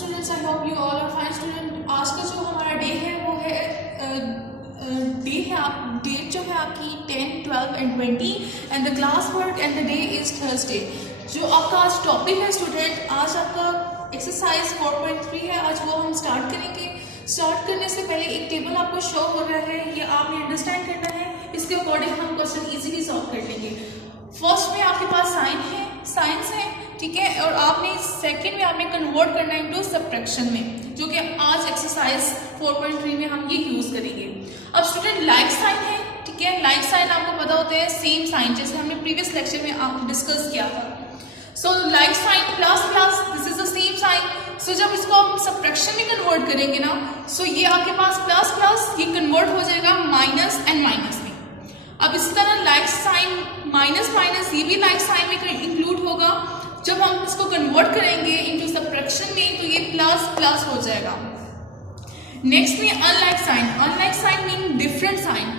Students, I hope you all are fine student. आज का जो हमारा डे है वो है डेट जो है आपकी 10, 12 and 20 and the class work and the day is Thursday. जो आपका आज टॉपिक है स्टूडेंट, आज आपका एक्सरसाइज 4.3 है, आज वो हम स्टार्ट करेंगे। स्टार्ट करने से पहले एक टेबल आपको शो हो रहा है, ये आपने अंडरस्टैंड करना है, इसके अकॉर्डिंग हम क्वेश्चन इजीली सॉल्व कर लेंगे। फर्स्ट में आपके पास साइंस है, ठीक है, और आपने सेकंड में आपने कन्वर्ट करना है इनटू सबट्रैक्शन में, जो कि आज एक्सरसाइज 4.3 में हम ये यूज करेंगे। अब स्टूडेंट लाइक साइन है, ठीक है, लाइक साइन आपको पता होता है सेम साइन, जैसे हमने प्रीवियस लेक्चर में आप डिस्कस किया था। So like sign plus plus, this is the same sign. So जब इसको हम सबट्रैक्शन में कन्वर्ट करेंगे ना, सो ये आपके पास प्लस प्लस ये कन्वर्ट हो जाएगा माइनस एंड माइनस में। अब इसी तरह लाइक साइन माइनस माइनस, ये भी लाइक साइन में इंक्लूड होगा। जब हम इसको कन्वर्ट करेंगे इनटू सबट्रैक्शन में तो ये प्लस प्लस हो जाएगा। नेक्स्ट में unlike sign mean different sign,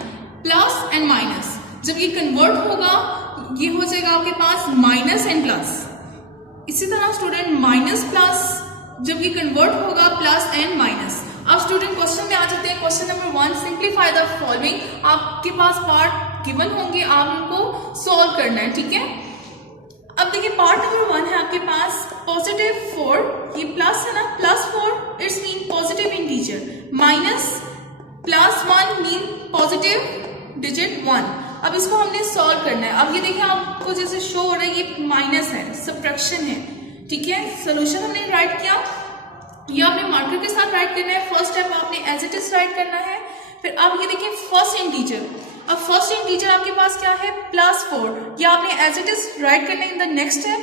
plus and minus. जब ये कन्वर्ट होगा ये हो जाएगा आपके पास माइनस एंड प्लस। इसी तरह स्टूडेंट माइनस प्लस, जब ये कन्वर्ट होगा प्लस एंड माइनस। अब स्टूडेंट क्वेश्चन में आ जाते हैं। Question number 1, simplify the following. आपके पास पार्ट गिवन होंगे, आप उनको सॉल्व करना है, ठीक है। अब देखिए पार्ट नंबर 1 है आपके पास +4, ये प्लस है ना, +4 it's mean positive integer, minus +1 mean positive digit 1। अब इसको हमने सॉल्व करना है। अब ये देखिए आपको जैसे शो हो रहा है ये माइनस है, सबट्रैक्शन है, ठीक है। सोल्यूशन हमने राइट किया, ये आपने मार्कर के साथ राइट करना है। फर्स्ट स्टेप आपने एज इट इज राइट करना है। फिर अब ये देखिए फर्स्ट इंटीजर, अब फर्स्ट इंटीजर आपके पास क्या है +4, ये आपने एज इट इज राइट करना है इन द नेक्स्ट स्टेप।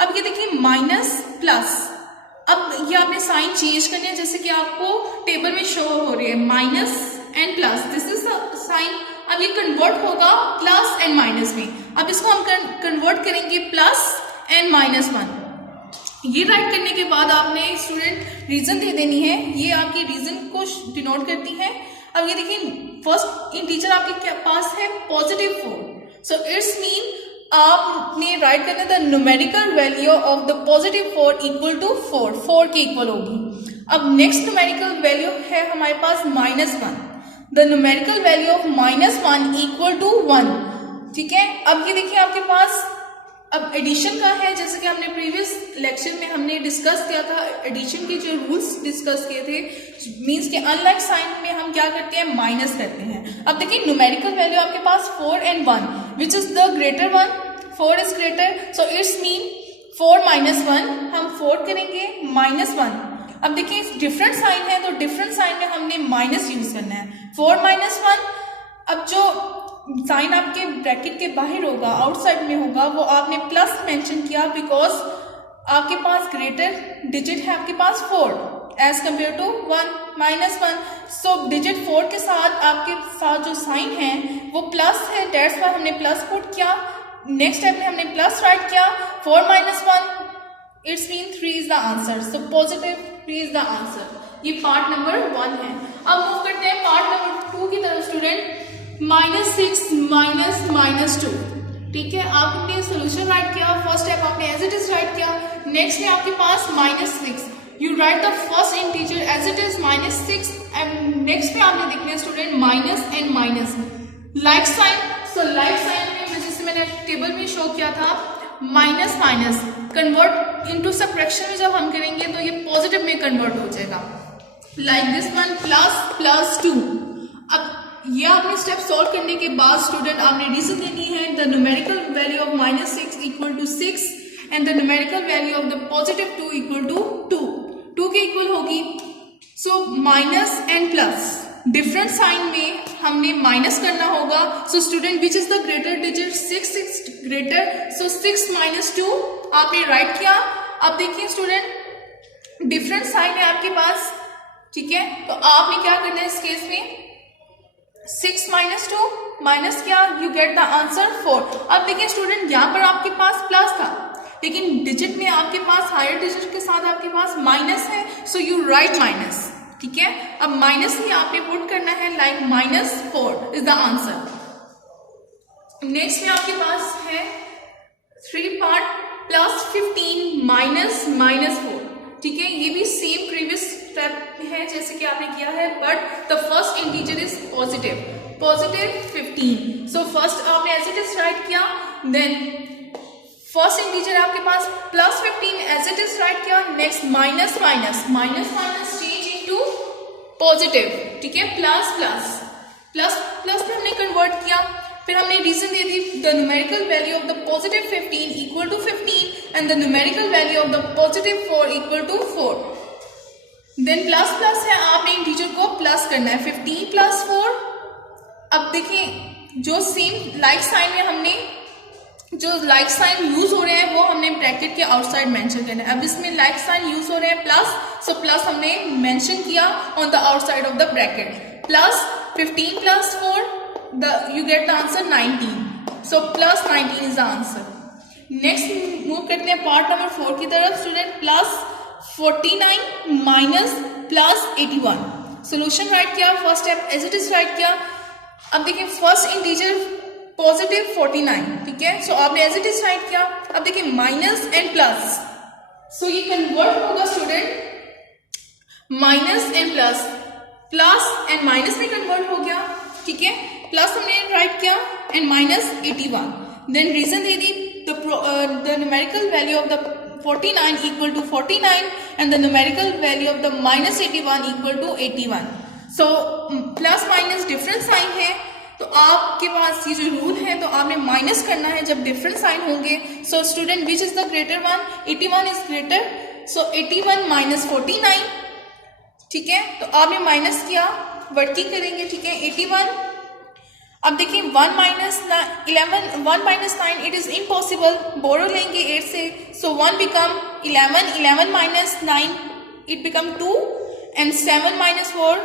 अब ये देखिए माइनस प्लस, अब ये आपने साइन चेंज करने हैं, जैसे कि आपको टेबल में शो हो रही है minus and plus, this is the sign. अब ये कन्वर्ट होगा प्लस एंड माइनस में। अब इसको हम कन्वर्ट करेंगे प्लस एंड -1। ये राइट करने के बाद आपने स्टूडेंट रीजन दे देनी है, ये आपकी रीजन को डिनोट करती है। अब ये देखिए फर्स्ट इंटीजर आपके पास है +4, सो इट्स मीन आपने राइट करना है the numerical value of the +4 equal to 4 के इक्वल होगी। अब नेक्स्ट न्यूमेरिकल वैल्यू है हमारे पास -1, the numerical value of -1 equal to 1, ठीक है। अब ये देखिए आपके पास अब एडिशन का है, जैसे कि हमने प्रीवियस लेक्चर में हमने डिस्कस किया था, एडिशन के जो रूल्स डिस्कस किए थे, मींस के अनलाइक साइन में हम क्या करते हैं माइनस करते हैं। अब देखिए न्यूमेरिकल वैल्यू आपके पास 4 and 1, which is the greater one, 4 is greater, so it's mean 4 - 1, हम 4 करेंगे -1। अब देखिए डिफरेंट साइन है तो डिफरेंट साइन में हमने माइनस यूज करना है, 4 - 1। अब जो साइन आपके ब्रैकेट के बाहर होगा, आउटसाइड में होगा, वो आपने प्लस मेंशन किया बिकॉज आपके पास ग्रेटर डिजिट है आपके पास 4 as compare to 1 -1। So digit 4 के साथ आपके साथ जो साइन है वो प्लस है, दैट्स व्हाई हमने प्लस पुट किया। नेक्स्ट स्टेप में हमने प्लस राइट किया, 4 - 1 it's mean 3 is the answer, so positive 3 is the answer. ये पार्ट नंबर 1 है। अब मूव करते हैं पार्ट नंबर 2 की तरफ स्टूडेंट। -6 - -2, ठीक है। आपने सोल्यूशन राइट किया, फर्स्ट स्टेप आपने एज इट इज राइट किया। नेक्स्ट में आपके पास -6, you write the first integer as it is -6 and next में आपने देखना है student minus and minus, like sign. So like sign में जैसे मैंने टेबल में शो किया था minus minus convert into subtraction में जब हम करेंगे तो ये पॉजिटिव में कन्वर्ट हो जाएगा, लाइक दिस वन ++2। अब ये आपने स्टेप सॉल्व करने के बाद स्टूडेंट आपने रीजन देनी है, the numerical value of -6 equal to 6 and the numerical value of the +2 equal to 2 के इक्वल होगी। So minus and plus different sign में हमने माइनस करना होगा। So student which is the greater digit, 6 is greater, so 6 - 2 आपने right किया। अब देखिए स्टूडेंट डिफरेंट साइन है आपके पास, ठीक है, तो आपने क्या करना है इस केस में 6 - 2 माइनस किया, यू गेट द आंसर 4। अब देखिए स्टूडेंट यहाँ पर आपके पास प्लस था, लेकिन डिजिट में आपके पास हायर डिजिट के साथ आपके पास माइनस है, सो यू राइट माइनस, ठीक है। अब माइनस ही आपने पुट करना है, like -4 is the answer. Next में आपके पास है 3 पार्ट +15 - -4, ठीक है, ये भी सेम प्रीवियस स्टेप है जैसे कि आपने किया है, but the first integer is positive, positive 15। So first आपने एज इट इज राइट किया, देन फर्स्ट इंटीजर आपके पास plus 15 as it is write किया, next minus minus minus minus change into positive, ठीक है, प्लस प्लस प्लस प्लस में हमने convert किया, फिर हमने रीजन दे दी the numerical value of the positive 15 equal to 15 and the numerical value of the positive 4 equal to 4। Then plus plus है, आपने इंटीजर को प्लस करना है, 15 प्लस 4। अब देखें जो सेम लाइक साइन में हमने जो लाइक साइन यूज हो रहे हैं वो हमने ब्रैकेट के आउटसाइड मेंशन करना है। अब इसमें लाइक साइन यूज हो रहे हैं प्लस, सो प्लस हमने मेंशन किया on the outside of the bracket, plus 15 plus 4 you get the answer 19, so plus 19 is the answer। next move करते हैं पार्ट नंबर 4 की तरफ student, plus 49 minus plus 81। Solution write किया, first step as it is write किया। अब देखिए first integer positive 49, ठीक है, सो आपने एज इट इज राइट किया। अब देखिए माइनस एंड प्लस, सो ये कन्वर्ट होगा student minus and plus, plus and minus में कन्वर्ट हो गया, ठीक है, प्लस हमने राइट किया एंड माइनस 81। देन रीजन दे दी the numerical value of the 49 equal to 49 and the numerical value of the minus 81 equal to 81। So plus minus different sign है, तो आपके पास ये जो रूल है तो आपने माइनस करना है जब डिफरेंट साइन होंगे। सो student which is the greater one, 81 is greater, so 81 minus 49, ठीक है, तो आपने माइनस किया, वर्किंग करेंगे, ठीक है, 81। अब देखिए 1 minus 11, 1 minus 9 it is impossible, borrow लेंगे 8 से, so 1 become 11, 11 minus 9 it become 2 and 7 minus 4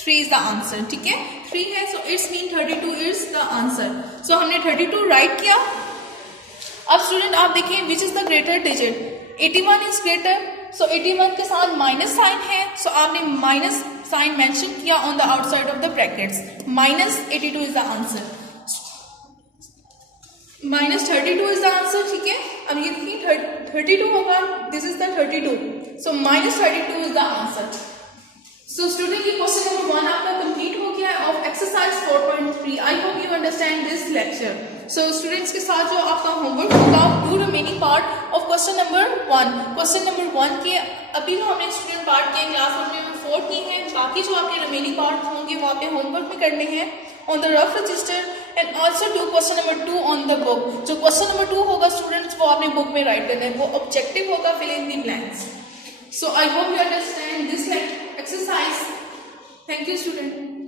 3 is the answer, ठीक है, 3 है, so it's mean 32 is the answer. सो हमने 32 राइट किया। अब स्टूडेंट आप देखिए which is the greater digit, 81 is greater, so 81 के साथ माइनस साइन है, सो आपने माइनस साइन मेंशन किया on the outside of the brackets, minus 82 is the answer, minus 32 is the answer, ठीक है। अब ये देखिए 32 होगा, this is the 32, so minus 32 is the answer. So student ये क्वेश्चन नंबर 1 आपका कंप्लीट हो गया है of exercise 4.3। I hope you understand this lecture. So students के साथ जो आपका होमवर्क होगा, do remaining part of question number 1। Question number 1 के अभी जो हमने स्टूडेंट पार्ट किए क्लास नंबर 4 की हैं, बाकी जो आपके रिमेनिंग पार्ट होंगे वो आपने होमवर्क में करने हैं on the rough register and also do question number 2 on the book. जो क्वेश्चन नंबर 2 होगा स्टूडेंट्स वो आपने बुक में राइट करना है, वो ऑब्जेक्टिव होगा, fill in the blanks. So I hope you understand this exercise. Thank you, student.